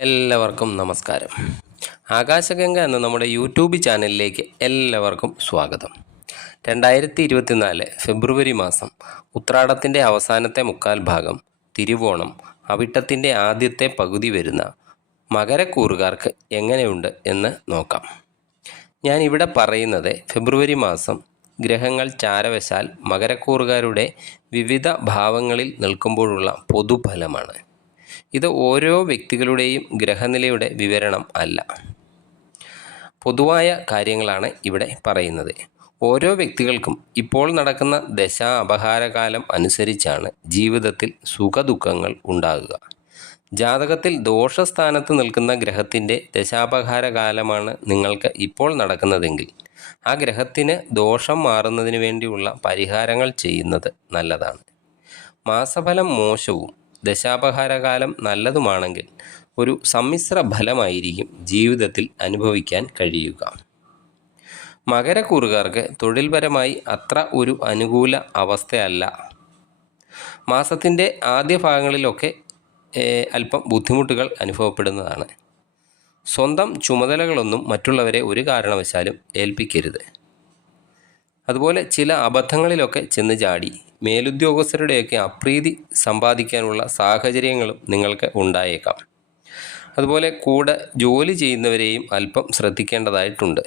എല്ലാവർക്കും നമസ്കാരം. ആകാശഗംഗ എന്ന നമ്മുടെ യൂട്യൂബ് ചാനലിലേക്ക് എല്ലാവർക്കും സ്വാഗതം. 2024 ഫെബ്രുവരി മാസം ഉത്രാടത്തിൻ്റെ അവസാനത്തെ മുക്കാൽ ഭാഗം, തിരുവോണം, അവിട്ടത്തിൻ്റെ ആദ്യത്തെ പകുതി വരുന്ന മകരക്കൂറുകാർക്ക് എങ്ങനെയുണ്ട് എന്ന് നോക്കാം. ഞാൻ ഇവിടെ പറയുന്നത് ഫെബ്രുവരി മാസം ഗ്രഹങ്ങൾ ചാരവശാൽ മകരക്കൂറുകാരുടെ വിവിധ ഭാവങ്ങളിൽ നിൽക്കുമ്പോഴുള്ള പൊതുഫലമാണ്. ഇത് ഓരോ വ്യക്തികളുടെയും ഗ്രഹനിലയുടെ വിവരണം അല്ല, പൊതുവായ കാര്യങ്ങളാണ് ഇവിടെ പറയുന്നത്. ഓരോ വ്യക്തികൾക്കും ഇപ്പോൾ നടക്കുന്ന ദശാ അപഹാരകാലം അനുസരിച്ചാണ് ജീവിതത്തിൽ സുഖദുഃഖങ്ങൾ ഉണ്ടാകുക. ജാതകത്തിൽ ദോഷസ്ഥാനത്ത് നിൽക്കുന്ന ഗ്രഹത്തിൻ്റെ ദശാപഹാരകാലമാണ് നിങ്ങൾക്ക് ഇപ്പോൾ നടക്കുന്നതെങ്കിൽ ആ ഗ്രഹത്തിന് ദോഷം മാറുന്നതിന് വേണ്ടിയുള്ള പരിഹാരങ്ങൾ ചെയ്യുന്നത് നല്ലതാണ്. മാസഫലം മോശവും ദശാപഹാരകാലം നല്ലതുമാണെങ്കിൽ ഒരു സമ്മിശ്ര ഫലമായിരിക്കും ജീവിതത്തിൽ അനുഭവിക്കാൻ കഴിയുക. മകരക്കൂറുകാർക്ക് തൊഴിൽപരമായി അത്ര ഒരു അനുകൂല അവസ്ഥയല്ല. മാസത്തിൻ്റെ ആദ്യ ഭാഗങ്ങളിലൊക്കെ അല്പം ബുദ്ധിമുട്ടുകൾ അനുഭവപ്പെടുന്നതാണ്. സ്വന്തം ചുമതലകളൊന്നും മറ്റുള്ളവരെ ഒരു കാരണവശാലും ഏൽപ്പിക്കരുത്. അതുപോലെ ചില അബദ്ധങ്ങളിലൊക്കെ ചെന്ന് ചാടി മേലുദ്യോഗസ്ഥരുടെയൊക്കെ അപ്രീതി സമ്പാദിക്കാനുള്ള സാഹചര്യങ്ങളും നിങ്ങൾക്ക് ഉണ്ടായേക്കാം. അതുപോലെ കൂടെ ജോലി ചെയ്യുന്നവരെയും അല്പം ശ്രദ്ധിക്കേണ്ടതായിട്ടുണ്ട്.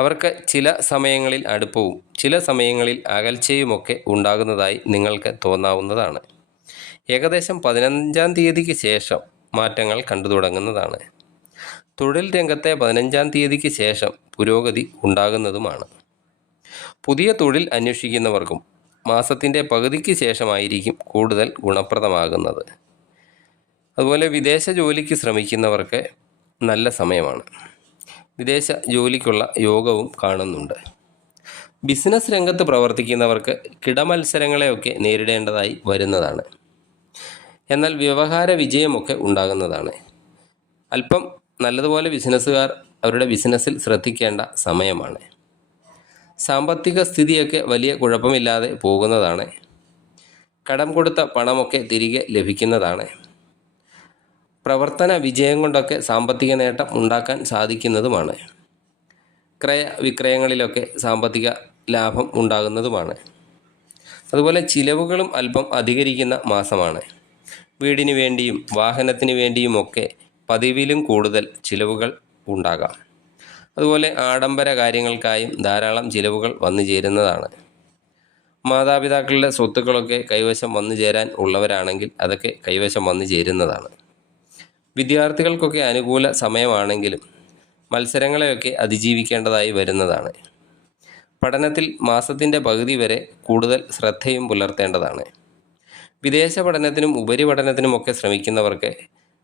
അവർക്ക് ചില സമയങ്ങളിൽ അടുപ്പവും ചില സമയങ്ങളിൽ അകൽച്ചയുമൊക്കെ ഉണ്ടാകുന്നതായി നിങ്ങൾക്ക് തോന്നാവുന്നതാണ്. ഏകദേശം 15-ാം തീയതിക്ക് ശേഷം മാറ്റങ്ങൾ കണ്ടു തുടങ്ങുന്നതാണ്. തൊഴിൽ രംഗത്തെ 15-ാം തീയതിക്ക് ശേഷം പുരോഗതി ഉണ്ടാകുന്നതുമാണ്. പുതിയ തൊഴിൽ അന്വേഷിക്കുന്നവർക്കും മാസത്തിൻ്റെ പകുതിക്ക് ശേഷമായിരിക്കും കൂടുതൽ ഗുണപ്രദമാകുന്നത്. അതുപോലെ വിദേശ ജോലിക്ക് ശ്രമിക്കുന്നവർക്ക് നല്ല സമയമാണ്. വിദേശ ജോലിക്കുള്ള യോഗവും കാണുന്നുണ്ട്. ബിസിനസ് രംഗത്ത് പ്രവർത്തിക്കുന്നവർക്ക് കിടമത്സരങ്ങളെയൊക്കെ നേരിടേണ്ടതായി വരുന്നതാണ്. എന്നാൽ വ്യവഹാര വിജയമൊക്കെ ഉണ്ടാകുന്നതാണ്. അല്പം നല്ലതുപോലെ ബിസിനസ്സുകാർ അവരുടെ ബിസിനസ്സിൽ ശ്രദ്ധിക്കേണ്ട സമയമാണ്. സാമ്പത്തിക സ്ഥിതിയൊക്കെ വലിയ കുഴപ്പമില്ലാതെ പോകുന്നതാണ്. കടം കൊടുത്ത പണമൊക്കെ തിരികെ ലഭിക്കുന്നതാണ്. പ്രവർത്തന വിജയം കൊണ്ടൊക്കെ സാമ്പത്തിക നേട്ടം ഉണ്ടാക്കാൻ സാധിക്കുന്നതുമാണ്. ക്രയവിക്രയങ്ങളിലൊക്കെ സാമ്പത്തിക ലാഭം ഉണ്ടാകുന്നതുമാണ്. അതുപോലെ ചിലവുകളും അല്പം അധികരിക്കുന്ന മാസമാണ്. വീടിന് വേണ്ടിയും വാഹനത്തിന് വേണ്ടിയുമൊക്കെ പതിവിലും കൂടുതൽ ചിലവുകൾ ഉണ്ടാകാം. അതുപോലെ ആഡംബര കാര്യങ്ങൾക്കായും ധാരാളം ചിലവുകൾ വന്നു ചേരുന്നതാണ്. മാതാപിതാക്കളുടെ സ്വത്തുക്കളൊക്കെ കൈവശം വന്നു ചേരാൻ ഉള്ളവരാണെങ്കിൽ അതൊക്കെ കൈവശം വന്നു ചേരുന്നതാണ്. വിദ്യാർത്ഥികൾക്കൊക്കെ അനുകൂല സമയമാണെങ്കിലും മത്സരങ്ങളെയൊക്കെ അതിജീവിക്കേണ്ടതായി വരുന്നതാണ്. പഠനത്തിൽ മാസത്തിൻ്റെ പകുതി വരെ കൂടുതൽ ശ്രദ്ധയും പുലർത്തേണ്ടതാണ്. വിദേശ പഠനത്തിനും ഉപരിപഠനത്തിനുമൊക്കെ ശ്രമിക്കുന്നവർക്ക്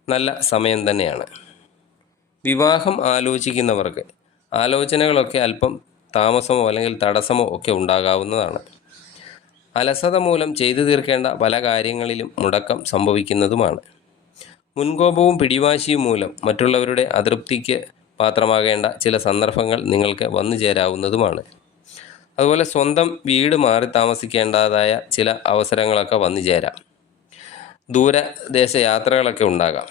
നല്ല സമയം തന്നെയാണ്. വിവാഹം ആലോചിക്കുന്നവർക്ക് ആലോചനകളൊക്കെ അല്പം താമസമോ അല്ലെങ്കിൽ തടസ്സമോ ഒക്കെ ഉണ്ടാകാവുന്നതാണ്. അലസത മൂലം ചെയ്തു തീർക്കേണ്ട പല കാര്യങ്ങളിലും മുടക്കം സംഭവിക്കുന്നതുമാണ്. മുൻകോപവും പിടിവാശിയും മൂലം മറ്റുള്ളവരുടെ അതൃപ്തിക്ക് പാത്രമാകേണ്ട ചില സന്ദർഭങ്ങൾ നിങ്ങൾക്ക് വന്നു ചേരാവുന്നതുമാണ്. അതുപോലെ സ്വന്തം വീട് മാറി താമസിക്കേണ്ടതായ ചില അവസരങ്ങളൊക്കെ വന്നു ചേരാം. ദൂരദേശ യാത്രകളൊക്കെ ഉണ്ടാകാം.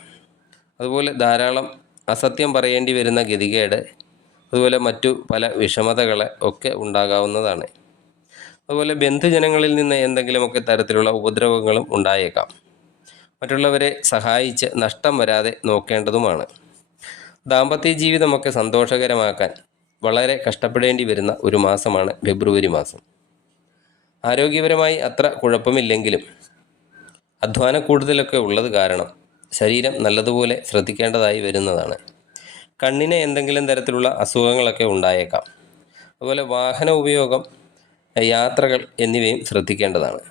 അതുപോലെ ധാരാളം അസത്യം പറയേണ്ടി വരുന്ന ഗതികേട്, അതുപോലെ മറ്റു പല വിഷമതകൾ ഒക്കെ ഉണ്ടാകാവുന്നതാണ്. അതുപോലെ ബന്ധുജനങ്ങളിൽ നിന്ന് എന്തെങ്കിലുമൊക്കെ തരത്തിലുള്ള ഉപദ്രവങ്ങളും ഉണ്ടായേക്കാം. മറ്റുള്ളവരെ സഹായിച്ച് നഷ്ടം വരാതെ നോക്കേണ്ടതുമാണ്. ദാമ്പത്യ ജീവിതമൊക്കെ സന്തോഷകരമാക്കാൻ വളരെ കഷ്ടപ്പെടേണ്ടി വരുന്ന ഒരു മാസമാണ് ഫെബ്രുവരി മാസം. ആരോഗ്യപരമായി അത്ര കുഴപ്പമില്ലെങ്കിലും അധ്വാന കൂടുതലൊക്കെ ഉള്ളത് കാരണം ശരീരം നല്ലതുപോലെ ശ്രദ്ധിക്കേണ്ടതായി വരുന്നതാണ്. കണ്ണിന് എന്തെങ്കിലും തരത്തിലുള്ള അസുഖങ്ങളൊക്കെ ഉണ്ടായേക്കാം. അതുപോലെ വാഹന ഉപയോഗം, യാത്രകൾ എന്നിവയും ശ്രദ്ധിക്കേണ്ടതാണ്.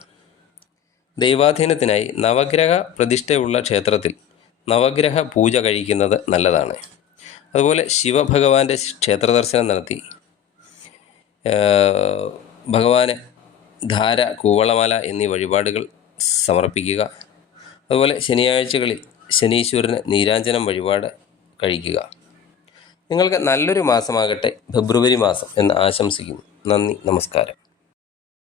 ദൈവാധീനത്തിനായി നവഗ്രഹ പ്രതിഷ്ഠയുള്ള ക്ഷേത്രത്തിൽ നവഗ്രഹ പൂജ കഴിക്കുന്നത് നല്ലതാണ്. അതുപോലെ ശിവഭഗവാന്റെ ക്ഷേത്ര ദർശനം നടത്തി ഭഗവാന് ധാര, കൂവളമാല എന്നീ വഴിപാടുകൾ സമർപ്പിക്കുക. അതുപോലെ ശനിയാഴ്ചകളിൽ ശനീശ്വരന് നീരാഞ്ജനം വഴിപാട് കഴിക്കുക. നിങ്ങൾക്ക് നല്ലൊരു മാസമാകട്ടെ ഫെബ്രുവരി മാസം എന്ന് ആശംസിക്കുന്നു. നന്ദി, നമസ്കാരം.